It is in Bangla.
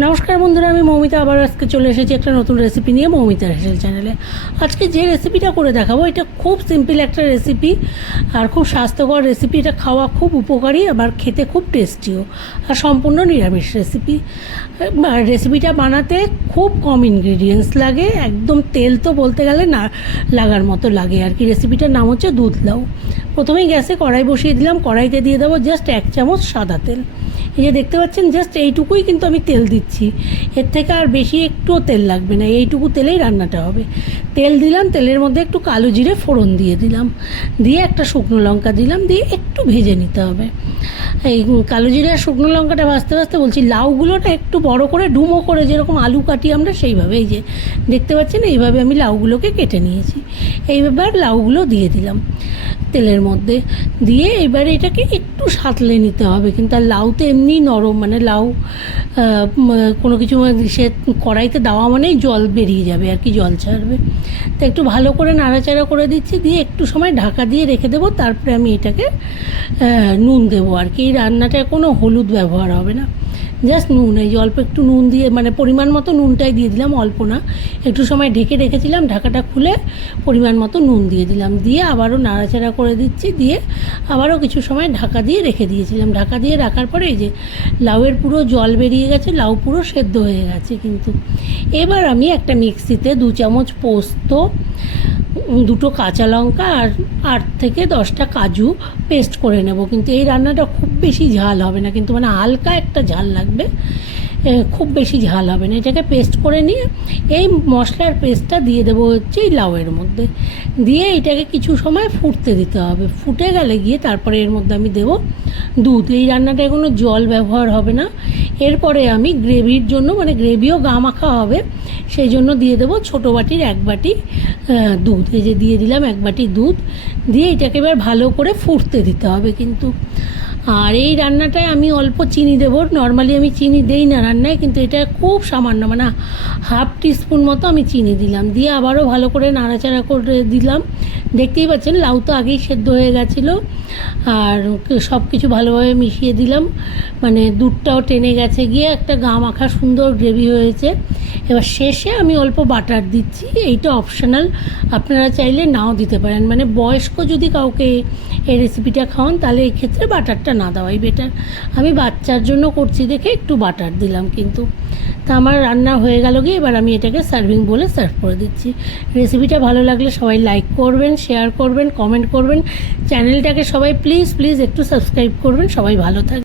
নমস্কার বন্ধুরা, আমি মৌমিতা। আবার আজকে চলে এসেছি একটা নতুন রেসিপি নিয়ে মৌমিতা হেসেল চ্যানেলে আজকে যে রেসিপিটা করে দেখাবো, এটা খুব সিম্পল একটা রেসিপি আর খুব স্বাস্থ্যকর রেসিপি এটা খাওয়া খুব উপকারী, আবার খেতে খুব টেস্টিও আর সম্পূর্ণ নিরামিষ রেসিপি রেসিপিটা বানাতে খুব কম ইনগ্রিডিয়েন্টস লাগে, একদম তেল তো বলতে গেলে না, লাগার মতো লাগে। আর কি রেসিপিটার নাম হচ্ছে দুধ লাউ প্রথমেই গ্যাসে কড়াই বসিয়ে দিলাম, কড়াইতে দিয়ে দেবো জাস্ট এক চামচ সাদা তেল। এই যে দেখতে পাচ্ছেন জাস্ট এইটুকুই কিন্তু আমি তেল দিচ্ছি। এর থেকে আর বেশি একটুও তেল লাগবে না, এইটুকু তেলেই রান্নাটা হবে। তেল দিলাম, তেলের মধ্যে একটু কালো জিরে ফোড়ন দিয়ে দিলাম। দিয়ে একটা শুকনো লঙ্কা দিলাম, দিয়ে একটু ভেজে নিতে হবে। এই কালো জিরে আর শুকনো লঙ্কাটা ভাজতে ভাজতে বলছি, লাউগুলোটা একটু বড় করে ডুমো করে যেরকম আলু কাটি আমরা সেইভাবে, এই যে দেখতে পাচ্ছেন, এইভাবে আমি লাউগুলোকে কেটে নিয়েছি। এইবার লাউগুলো দিয়ে দিলাম। তেলের মধ্যে দিয়ে এবারে এটাকে একটু সাঁতলে নিতে হবে। কিন্তু আর লাউতে এমনি নরম মানে লাউ কোনো কিছু সে কড়াইতে দেওয়া মানেই জল বেরিয়ে যাবে আর কি, জল ছাড়বে। তো একটু ভালো করে নাড়াচাড়া করে দিচ্ছি, দিয়ে একটু সময় ঢাকা দিয়ে রেখে দেবো, তারপরে আমি এটাকে নুন দেবো আর কি। এই রান্নাটায় কোনো হলুদ ব্যবহার হবে না। জাস্ট নুন, এই অল্প একটু নুন দিয়ে মানে পরিমাণ মতো নুনটাই দিয়ে দিলাম, অল্প না। একটু সময় ঢেকে রেখেছিলাম, ঢাকাটা খুলে পরিমাণ মতো নুন দিয়ে দিলাম। দিয়ে আবারও নাড়াচাড়া করে দিচ্ছি, দিয়ে আবারও কিছু সময় ঢাকা দিয়ে রেখে দিয়েছিলাম। ঢাকা দিয়ে রাখার পরে এই যে লাউয়ের পুরো জল বেরিয়ে গেছে, লাউ পুরো সেদ্ধ হয়ে গেছে কিন্তু। এবার আমি একটা মিক্সিতে দু চামচ পোস্ত, দুটো কাঁচা লঙ্কা আর আট থেকে দশটা কাজু পেস্ট করে নেব। কিন্তু এই রান্নাটা খুব বেশি ঝাল হবে না, কিন্তু মানে হালকা একটা ঝাল লাগবে। খুব বেশি ঝাল হবে না। এটাকে পেস্ট করে নিয়ে এই মশলার পেস্টটা দিয়ে দেবো হচ্ছে এই লাউয়ের মধ্যে। দিয়ে এটাকে কিছু সময় ফুটতে দিতে হবে। ফুটে গেলে গিয়ে তারপরে এর মধ্যে আমি দেবো দুধ। এই রান্নাটায় কোনো জল ব্যবহার হবে না। এরপরে আমি গ্রেভির জন্য মানে গ্রেভিও গা মাখা হবে, সেই জন্য দিয়ে দেবো ছোটো বাটির এক বাটি দুধ। এই যে দিয়ে দিলাম এক বাটি দুধ। দিয়ে এটাকে এবার ভালো করে ফুটতে দিতে হবে কিন্তু। আর এই রান্নাটায় আমি অল্প চিনি দেবো। নর্মালি আমি চিনি দেই না রান্নায়, কিন্তু এটা খুব সামান্য মানে হাফ টিস্পুন মতো আমি চিনি দিলাম। দিয়ে আবারও ভালো করে নাড়াচাড়া করে দিলাম। দেখতেই পাচ্ছেন, লাউ তো আগেই সেদ্ধ হয়ে গেছিল। আর সব কিছু ভালোভাবে মিশিয়ে দিলাম। মানে দুধটাও টেনে গেছে গিয়ে, একটা গা মাখা সুন্দর গ্রেভি হয়েছে। এবার শেষে আমি অল্প বাটার দিচ্ছি। এইটা অপশনাল আপনারা চাইলে নাও দিতে পারেন। মানে বয়স্ক যদি কাউকে এই রেসিপিটা খাওয়ান, তাহলে এই ক্ষেত্রে বাটারটা না দেওয়াই বেটার আমি বাচ্চার জন্য করছি দেখে একটু বাটার দিলাম কিন্তু। তা আমার রান্না হয়ে গেল গিয়ে এবার আমি এটাকে সার্ভিং বলে সার্ভ করে দিচ্ছি। রেসিপিটা ভালো লাগলে সবাই লাইক করবেন শেয়ার করবেন কমেন্ট করবেন। চ্যানেলটাকে সবাই প্লিজ প্লিজ একটু সাবস্ক্রাইব করবেন। সবাই ভালো থাকবে